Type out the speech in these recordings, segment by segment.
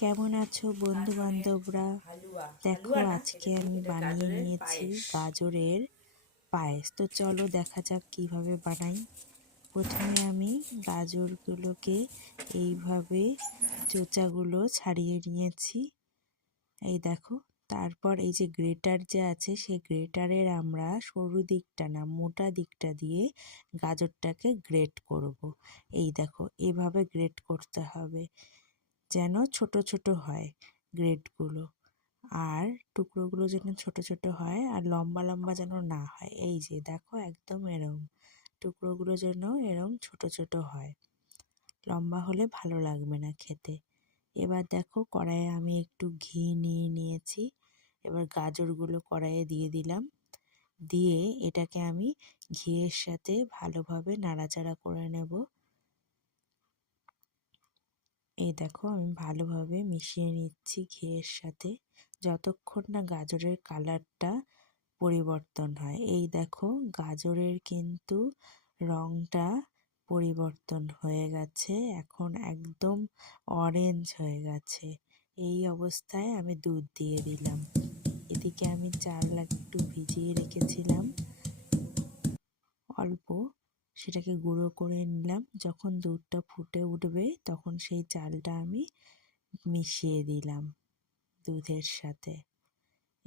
কেমন আছো বন্ধু বান্ধবরা? দেখো আজকে আমি বানিয়ে নিয়েছি গাজরের পায়েস। তো চলো দেখা যাক কিভাবে বানাই। প্রথমে আমি গাজরগুলোকে এইভাবে চোচাগুলো ছাড়িয়ে নিয়েছি, এই দেখো। তারপর এই যে গ্রেটার যে আছে সেই গ্রেটারের আমরা সরু দিকটা না মোটা দিকটা দিয়ে গাজরটাকে গ্রেট করব। এই দেখো এভাবে গ্রেট করতে হবে যেন ছোট ছোট হয় গ্রেটগুলো, আর টুকরোগুলো যেন ছোট ছোট হয় আর লম্বা লম্বা যেন না হয়। এই যে দেখো একদম এরম টুকরোগুলো যেন এরম ছোট ছোট হয়, লম্বা হলে ভালো লাগবে না খেতে। এবার দেখো কড়াইয়ে আমি একটু ঘি নিয়ে নিয়েছি, এবার গাজরগুলো কড়াইয়ে দিয়ে দিলাম, দিয়ে এটাকে আমি ঘিয়ের সাথে ভালোভাবে নাড়াচাড়া করে নেব। এই দেখো আমি ভালোভাবে মিশিয়ে নিচ্ছি ঘিয়ের সাথে যতক্ষণ না গাজরের কালারটা পরিবর্তন হয়। এই দেখো গাজরের কিন্তু রঙটা পরিবর্তন হয়ে গেছে, এখন একদম অরেঞ্জ হয়ে গেছে। এই অবস্থায় আমি দুধ দিয়ে দিলাম। এদিকে আমি চাল একটু ভিজিয়ে রেখেছিলাম অল্প, সেটাকে গুঁড়ো করে নিলাম। যখন দুধটা ফুটে উঠবে তখন সেই চালটা আমি মিশিয়ে দিলাম দুধের সাথে।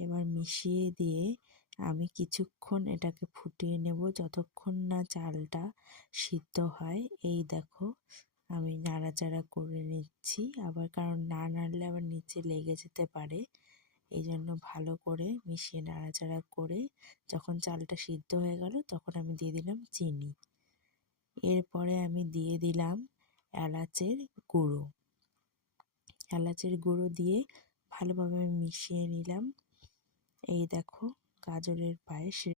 এবার মিশিয়ে দিয়ে আমি কিছুক্ষণ এটাকে ফুটিয়ে নেব যতক্ষণ না চালটা সিদ্ধ হয়। এই দেখো আমি নাড়াচাড়া করে নিচ্ছি আবার, কারণ না নাড়লে আবার নিচে লেগে যেতে পারে। এই জন্য ভালো করে মিশিয়ে নাড়াচাড়া করে যখন চালটা সিদ্ধ হয়ে গেল তখন আমি দিয়ে দিলাম চিনি। এরপরে আমি দিয়ে দিলাম এলাচের গুঁড়ো। এলাচের গুঁড়ো দিয়ে ভালোভাবে মিশিয়ে নিলাম। এই দেখো গাজরের পায়েস